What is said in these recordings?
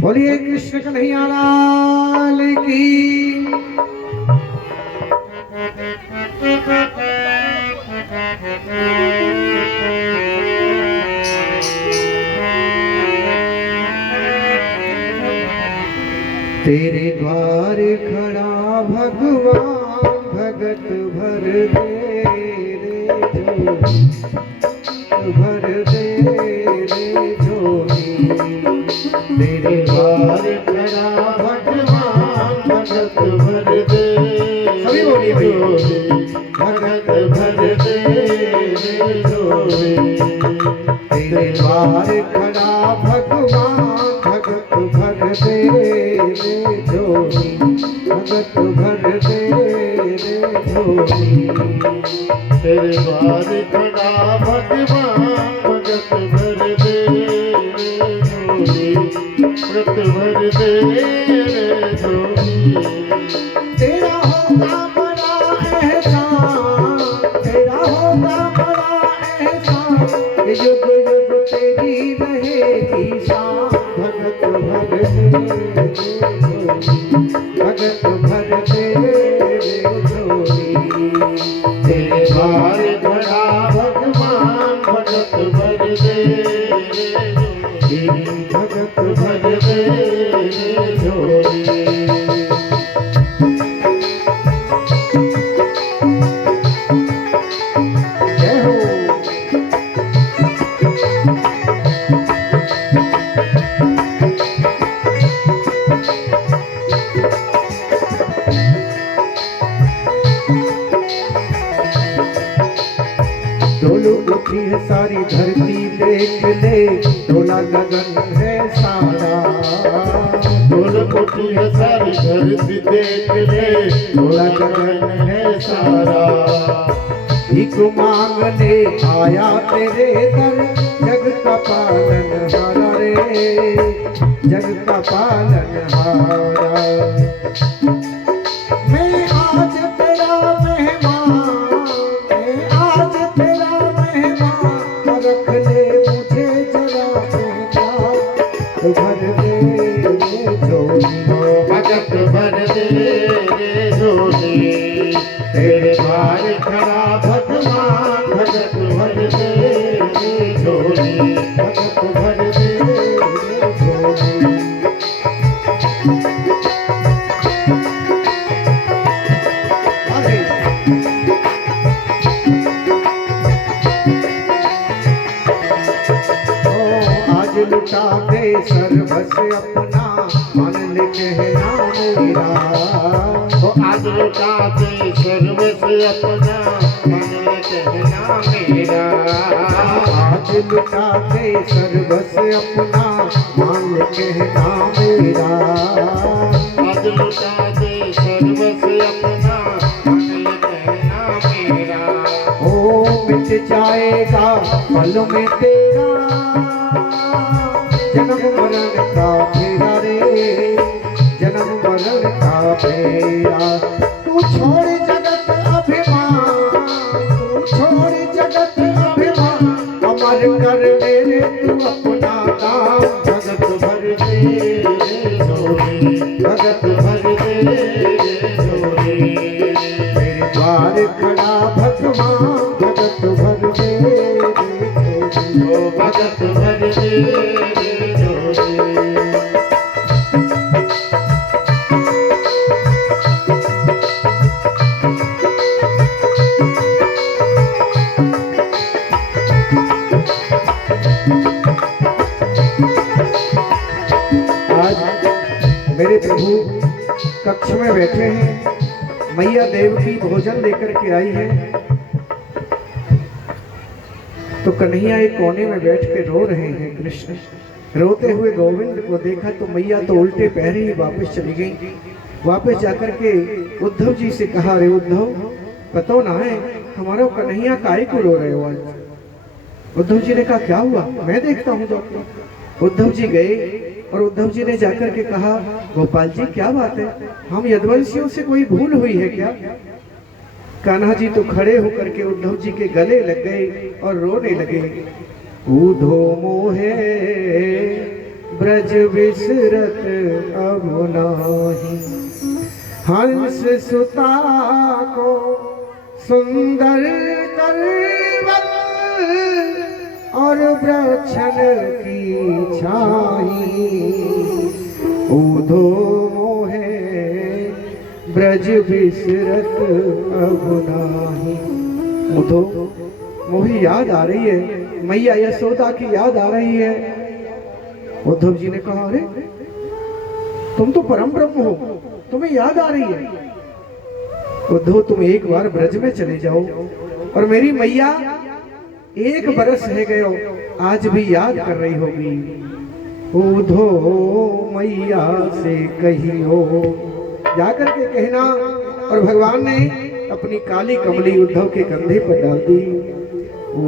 बोलिए कृष्ण कन्हैया लाल की। तेरे द्वार खड़ा भगवान भगत भर दे रे झोली, भर दे रे झोली। तेरे द्वार खड़ा भगवान भगत भर दे, सभी बोलिए भगत भर दे रे झोली। तेरे द्वार खड़ा भगवान भगत भर दे रे झोली, भगत भर दे रे झोली। तेरे द्वार खड़ा भगवान भगत भर दे रे झोली, भगत भर दे रे झोली। तेरा होगा बड़ा एहसान, तेरा होगा बड़ा एहसान, युग युग तेरी रहेगी शान। भगत भर दे रे झोली, भगत भर दे रे झोली। तेरे द्वार खड़ा भगवान भगत भर दे रे झोली, भगत भर दे रे झोली। जय हो। डोल उठी है सारी धरती देख ले, डोला गगन है सारा। डोल उठी है सारी धरती देख ले, डोला गगन है सारा। भीख मांगने आया तेरे दर, जग का पालन हारा रे, जग का पालन हारा। मैं आज तेरा मेहमान, मैं आज तेरा मेहमान, रख ले मुझे जरा पहचान। भर दे रे झोली, भगत भर दे रे झोली। तेरे द्वार खड़ा भगवान भगत भर दे रे झोली, भगत भर दे रे झोली। अरे आज लुटा दे सर्वस्व अपना, मान ले कहना मेरा। आज लुटा दे सर्वस्व अपना, मन में कहना मेरा। आज लुटा दे सर्वस्व अपना, मान ले कहना मेरा। आज लुटा दे सर्वस्व अपना, मन में कहना मेरा। ओ मिट जाएगा पल में तेरा, जन्म मरण का फेरा रे, जन्म मरण का फेरा। तू छोड़ जगत अभिमान, तू छोड़ जगत अभिमान, अमर कर मेरे तू अपना काम। भगत भर दे रे झोली, भगत भर दे रे झोली। मेरे द्वार खड़ा भगवान भगत भर दे रे झोली, ओ भगत भर दे रे झोली। आज मेरे प्रभु कक्ष में बैठे हैं, मैया देव की भोजन लेकर के आई है। तो कन्हैया एक कोने में बैठ के रो रहे हैं। कृष्ण रोते हुए गोविंद को देखा तो मैया तो उल्टे पैर ही वापस चली गई। वापस जाकर के उद्धव जी से कहा, अरे उद्धव पता ना है हमारा कन्हैया काहे को रो रहे हो आज। उद्धव जी ने कहा क्या हुआ, मैं देखता हूँ। तो उद्धव जी गए और उद्धव जी ने जाकर के कहा, गोपाल जी क्या बात है, हम यदुवंशियों से कोई भूल हुई है क्या। कान्हा जी तो खड़े होकर के उद्धव जी के गले लग गए और रोने लगे। ऊधो मोहे ब्रज विसरत अब नाही। हंस सुता को सुंदर करवत और वृक्षण की छाई। ऊधो मोहे ब्रज विसरत अब नाही। ऊधो मोहे याद आ रही है, मैया यशोदा की याद आ रही है। उद्धव जी ने कहा, अरे तुम तो परम ब्रह्म हो, तुम्हें याद आ रही है। उद्धव तुम एक बार ब्रज में चले जाओ और मेरी मैया 1 बरस है गयो आज भी याद कर रही होगी। उद्धव मैया से कहियो, जाकर के कहना। और भगवान ने अपनी काली कमली उद्धव के कंधे पर डाल दी।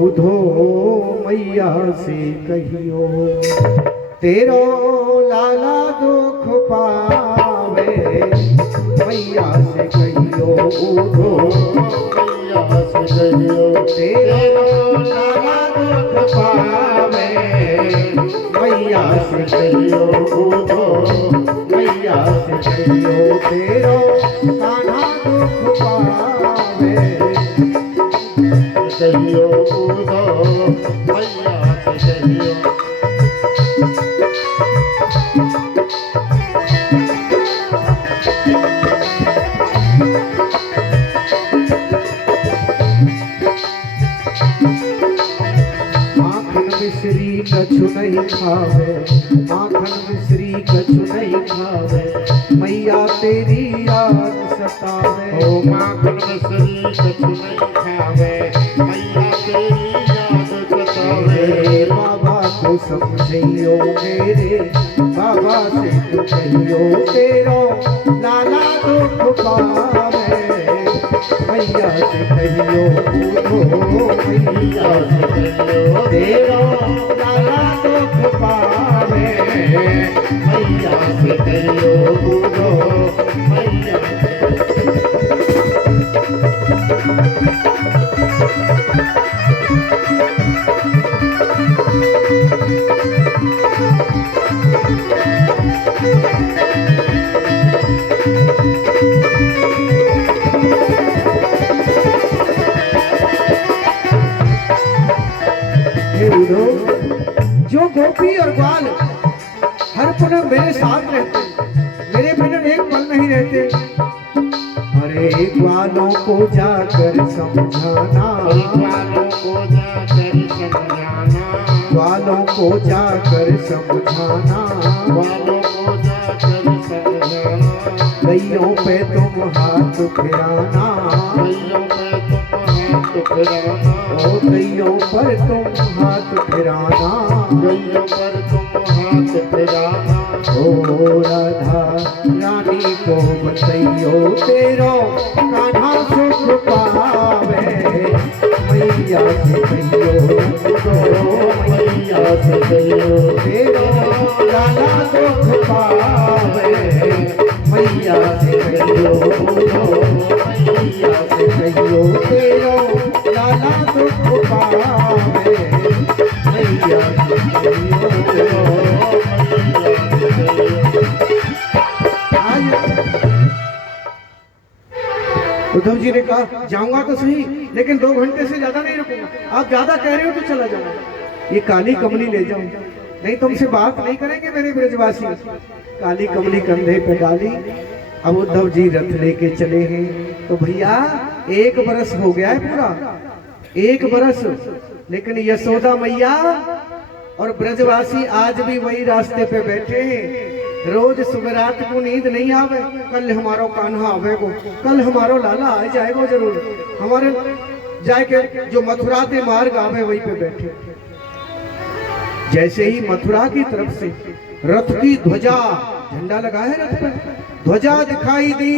उद्धव मैया से कहियो, तेरो लाला दुख पावे। मैया से कहियो, उद्धव मैया से कहियो, तेरो लाला दुख पावे। मैया से कहियो, उद्धव मैया से कहियो, तेरो कान्हा दुख पावे। कहियो उद्धव मैया से कहियो। माखन मिश्री कछु नहीं खावे, माखन मिश्री कछु नहीं खावे। मैया तेरी याद सतावे। ओ माखन मिश्री कछु नहीं खावे, मैया तेरी याद सतावे। बाबा को समझियो मेरे, बाबा से तो कहियो, तेरो लाला दुख पावे। मैया से कहियो, उद्धव मैया से कहियो, तेरो लाला दुख पावे। मैया से कहियो, उद्धव मैया से जो गोपी और ग्वाल हर पल मेरे साथ रहते, मेरे बिना एक पल नहीं रहते। अरे ग्वालों को जाकर समझाना, ग्वालों को जाकर समझाना, ग्वालों को जाकर समझाना। ग्वालों को जाकर समझाना। गैयों पे तुम हाथ फिराना, गैयों पे तुम हाथ फिराना। ओ गैयों पर तुम हाथ फिराना। गैयों पर तुम हाथ फिराना। ओ राधा रानी को बतैयो, तेरो कान्हा सुख पावे। मैया से कहियो, मैया से कहियो, तेरो लाला दुख पावे। मैया से कहियो, मैया से कहियो, तेरो लाला दुख पावे। मैया से कहियो। उद्धव जी ने कहा, जाऊंगा तो सही, लेकिन 2 घंटे से ज्यादा नहीं रुकूंगा। आप ज्यादा कह रहे हो तो चला जाऊंगा। ये काली कमली ले जाऊं, नहीं तुमसे बात नहीं करेंगे मेरे ब्रजवासी। काली कमली कंधे पे डाली। अब उद्धव जी रथ लेके चले हैं। तो भैया 1 बरस हो गया है पूरा, 1 बरस। लेकिन यशोदा मैया और ब्रजवासी आज भी वही रास्ते पे बैठे हैं। रोज सुबह रात को नींद नहीं आवे, कल हमारो कान्हा आवेगो, कल हमारो लाला आ जाएगो जरूर। हमारे जाए के जो मथुरा के मार्ग आवे वहीं पे बैठे। जैसे ही मथुरा की तरफ से रथ की ध्वजा, झंडा लगा है रथ पर, ध्वजा दिखाई दी,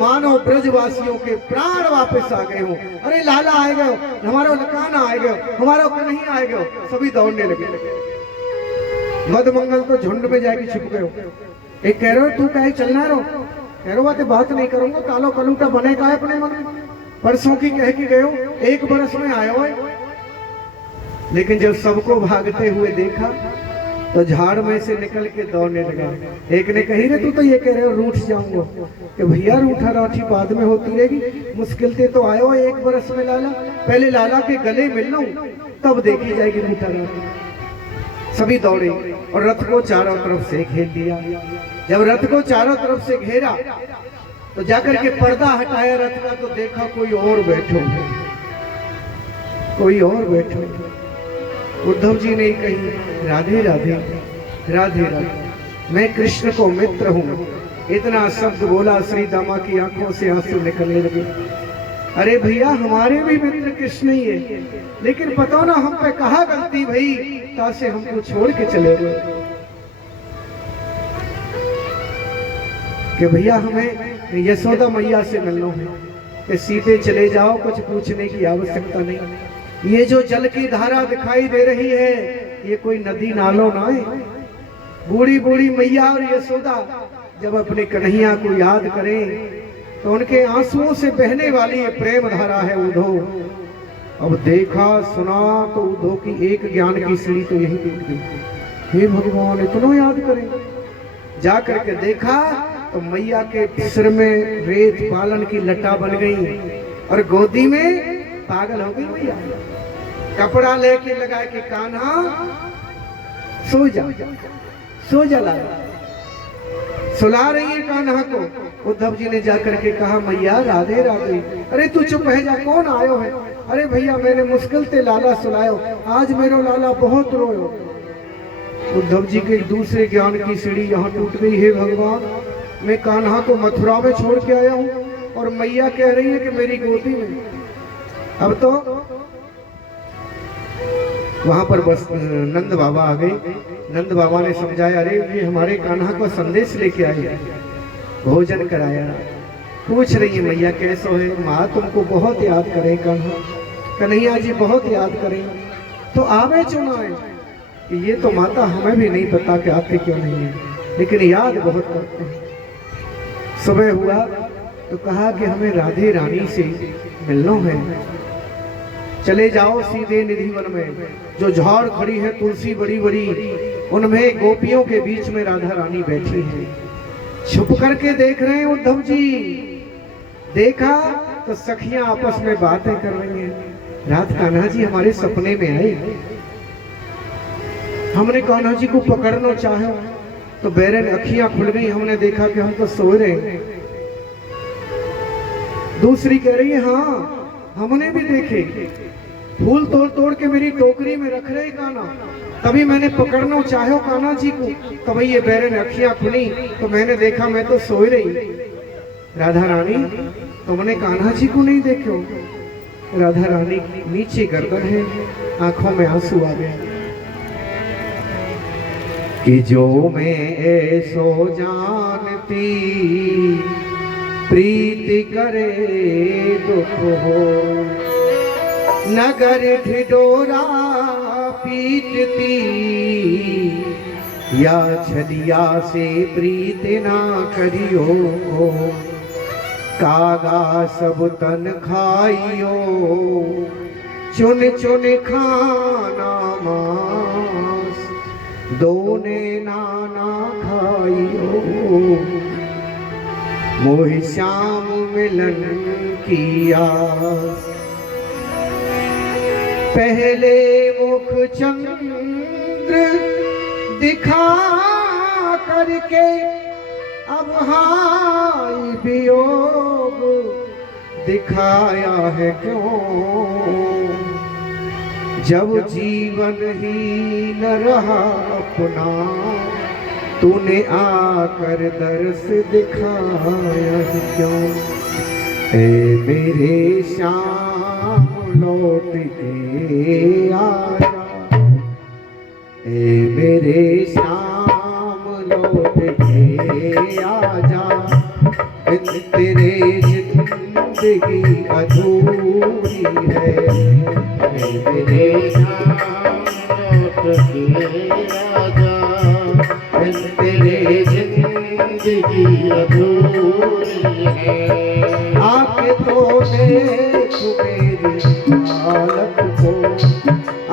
मानो ब्रजवासियों के प्राण वापस आ गए हो। अरे लाला आए गए, हमारा कान्हा आए गए, हमारा कन्हैया आए गए। सभी दौड़ने लगे। मदमंगल तो झुंड में जाके छिप गए। एक कह रहे हो, तू कहे चलना रहो, कह रहे हो बात नहीं करूंगा, कालो कलूटा बने का है अपने मन में। परसों की कह के गए हो, 1 बरस में आए हो। लेकिन जब सबको भागते हुए देखा तो झाड़ में से निकल के दौड़ने लगा। एक ने कही रे तू तो ये कह रहे हो रूठ जाऊंगा, कि भैया रूठा राठी बाद में होती रहेगी, मुश्किल से तो आयो 1 बरस में लाला, पहले लाला के गले मिल लूं तब देखी जाएगी रूठा राठी। सभी दौड़े और रथ को चारों तरफ से घेर लिया। जब रथ को चारों तरफ से घेरा तो जाकर के पर्दा हटाया रथ का, तो देखा कोई और बैठो, कोई और बैठो। उद्धव जी ने कही राधे राधे राधे राधे, मैं कृष्ण को मित्र हूँ। इतना शब्द बोला श्री दामा की आंखों से आंसू निकलने लगे। अरे भैया हमारे भी मित्र कृष्ण ही है, लेकिन पता ना हम पे कहा गलती भई तासे हमको छोड़ के चले गए। कि भैया हमें यशोदा मैया से मिलना है, कि सीधे चले जाओ, कुछ पूछने की आवश्यकता नहीं। ये जो जल की धारा दिखाई दे रही है ये कोई नदी नालों ना है। बूढ़ी बूढ़ी मैया और यशोदा जब अपने कन्हैया को याद करें तो उनके आंसुओं से बहने वाली ये प्रेम धारा है उद्धव। अब देखा सुना तो उद्धव की एक ज्ञान की सीढ़ी तो यही टूट गई। हे भगवान इतना याद करें। जा करके देखा तो मैया के सिर में रेत पालन की लटा बन गई और गोदी में पागल हो गई मैया। कपड़ा लेके लगा के कान्हा सो जा, सो जा लाला। सुला रही है कान्हा को। उद्धव जी ने जाकर के कहा मैया राधे राधे। अरे तू चुप है जा, कौन आयो है? अरे भैया मैंने मुश्किल से लाला सुलायो, आज मेरा लाला बहुत रोयो। उद्धव जी के दूसरे ज्ञान की सीढ़ी यहाँ टूट गई। है भगवान मैं कान्हा को मथुरा में छोड़ के आया हूँ और मैया कह रही है कि मेरी गोदी में। अब तो वहां पर बस नंद बाबा आ गए। नंद बाबा ने समझाया अरे ये हमारे कान्हा को संदेश लेके आए, भोजन कराया। पूछ रही है मैया कैसो है? माँ तुमको बहुत याद करें कान्हा, कन्हैया जी बहुत याद करें, तो आवे चुना है कि ये तो माता हमें भी नहीं पता कि आते क्यों नहीं है, लेकिन याद बहुत करते हैं। सुबह हुआ तो कहा कि हमें राधे रानी से मिलना है, चले जाओ सीधे निधि वन में। जो झाड़ खड़ी है तुलसी बड़ी बड़ी, उनमें गोपियों के बीच में राधा रानी बैठी है। छुप करके देख रहे हैं उद्धव जी। देखा तो सखियां आपस में बातें कर रही हैं। रात कान्हा जी हमारे सपने में आए, हमने कान्हा जी को पकड़ना चाहे तो बैरन अखियां खुल गई, हमने देखा कि हम तो सो रहे हैं। दूसरी कह रही है हाँ हमने भी देखे, फूल तोड़ तोड़ के मेरी टोकरी में रख रहे कान्हा, तभी मैंने पकड़ना चाहे कान्हा जी को, तभी ये बैरन अखियां खुली तो मैंने देखा मैं तो सो रही। राधा रानी तुमने कान्हा जी को नहीं देखो? राधा रानी नीचे गर्दन है, आंखों में आंसू आ गया कि जो मैं ऐसो जानती प्रीति करे दुख हो, नगर ढिढोरा पीटती या छलिया से प्रीति ना करियो, कागा सब तन खाइयो चुन चुन खाना मांस, दोने नाना खाइयो मोहि श्याम मिलन की आस। पहले मुख चंद्र दिखा करके अब हाय वियोग दिखाया है क्यों, जब जीवन ही न रहा अपना तूने आकर दर्श दिखाया है क्यों। ए मेरे श्याम लौट के आजा, ए मेरे श्याम लौट के आजा, तेरे जिंदगी अधूरी है। ए मेरे श्याम लौट के आजा, तेरे जिंदगी अधूरी है। आके तो देख मेरी हालत को,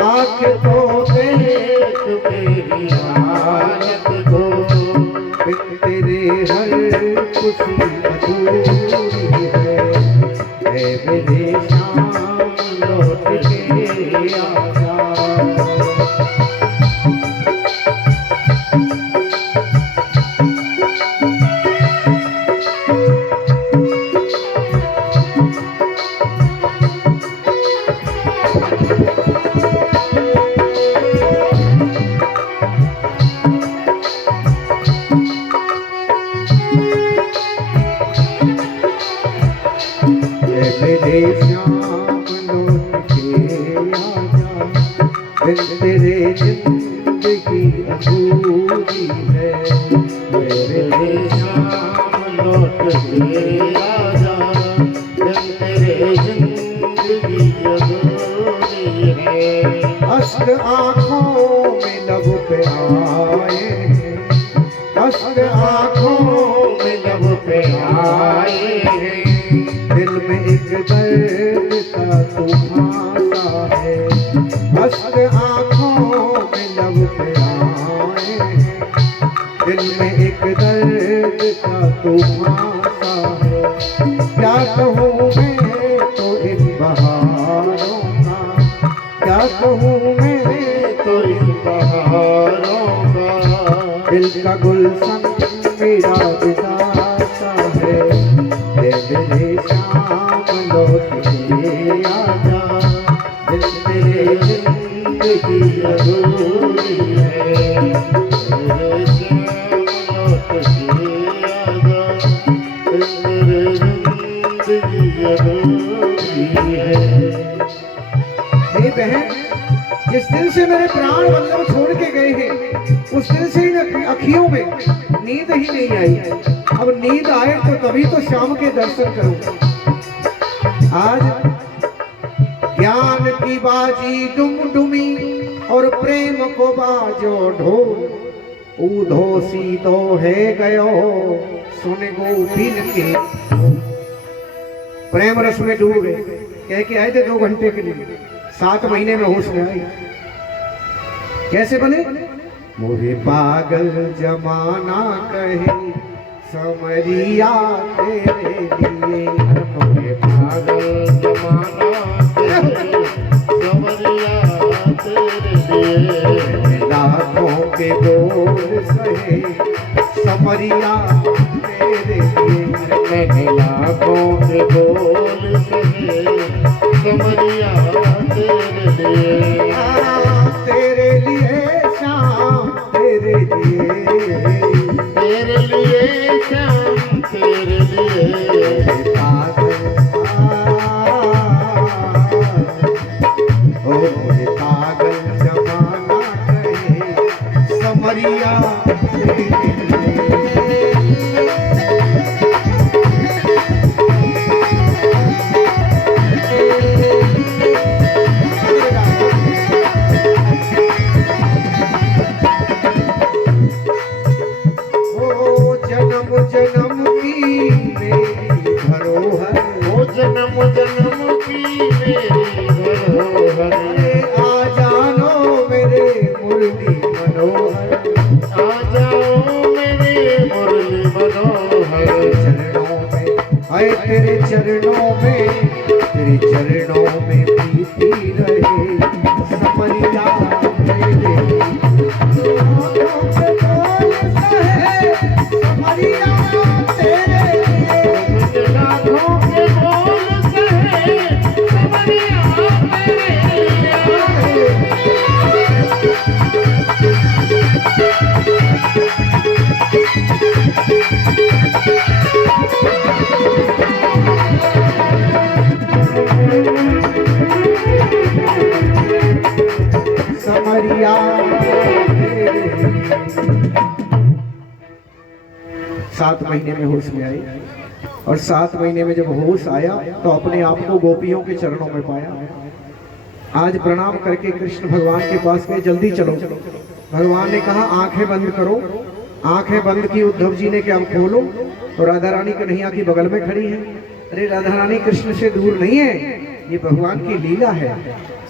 आके तो देख मेरी हालत खुशी अधूरी है मेरे श्याम लौट के आजा। मेरे श्याम लौट के आजा, बिन तेरे जिंदगी अधूरी है। मेरे श्याम लौट के आजा, बिन तेरे जिंदगी अधूरी है। अश्क आँखों में लब पे आए हैं, अश्क आँखों में लब पे आए हैं। दिल में एक दर्द का तूफान सा है, अश्क आँखों में लब पे आए हैं। दिल में एक दर्द का तूफान सा है। क्या कहूँ मैं तो इन बहारों का, क्या कहूँ मैं तो इन बहारों का। दिल का गुलशन मेरा बिताता है। मेरे श्याम लौट के आजा, बिन तेरे जिंदगी अधूरी है। मेरे श्याम लौट के आजा, बिन तेरे जिंदगी अधूरी है। हे बहन, जिस दिन से मेरे प्राण वल्लभ छोड़ के गए हैं, उस दिन से इन अखियों में नींद ही नहीं आई। अब नींद आए तो तभी तो श्याम के दर्शन करूंगा। आज ज्ञान की बाजी डुमडुमी और प्रेम को बाजो ढोल। ऊधो सीधो है गयो सुन गोपिन के। प्रेम रस में डूब गए, कह के आए थे 2 घंटे के लिए, 7 महीने में होश में आई। कैसे बने? मुझे पागल जमाना कहे समरिया तेरे लिए। मुझे पागल जमाना कहे समरिया तेरे लिए। लाखों के बोल सहे समरिया तेरे लिए। मैंने लाखों के बोल सहे समरिया तेरे लिए। तेरे लिए श्याम तेरे लिए। तेरे लिए श्याम तेरे लिए। पागल ओ मुझे पागल जमाना कहे समरिया तेरे लिए। जन्म की मेरी धरोहर, वो जन्म जन्म की मेरी धरोहर। आ जानो मेरे मुरली मनोहर। आ जाओ मेरे मुरली मनोहर। चरणों में आए तेरे चरणों में, तेरे चरणों में प्रीति रहे समरिया तेरे। समरिया तेरे लाखों के बोल सहे समरिया तेरे समरिया तेरे। 7 महीने में होश में आई, और 7 महीने में जब होश आया तो अपने आप को गोपियों के चरणों में पाया। आज प्रणाम करके कृष्ण भगवान के पास गए, जल्दी चलो। भगवान ने कहा आंखें बंद करो। आंखें बंद की उद्धव जी ने कि अब खोलो, तो राधा रानी कन्हैया की बगल में खड़ी है। अरे राधा रानी कृष्ण से दूर नहीं है, ये भगवान की लीला है।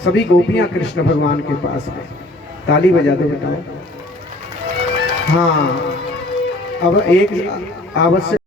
सभी गोपियां कृष्ण भगवान के पास में। ताली बजा दो बताओ। हाँ, अब एक आवश्यक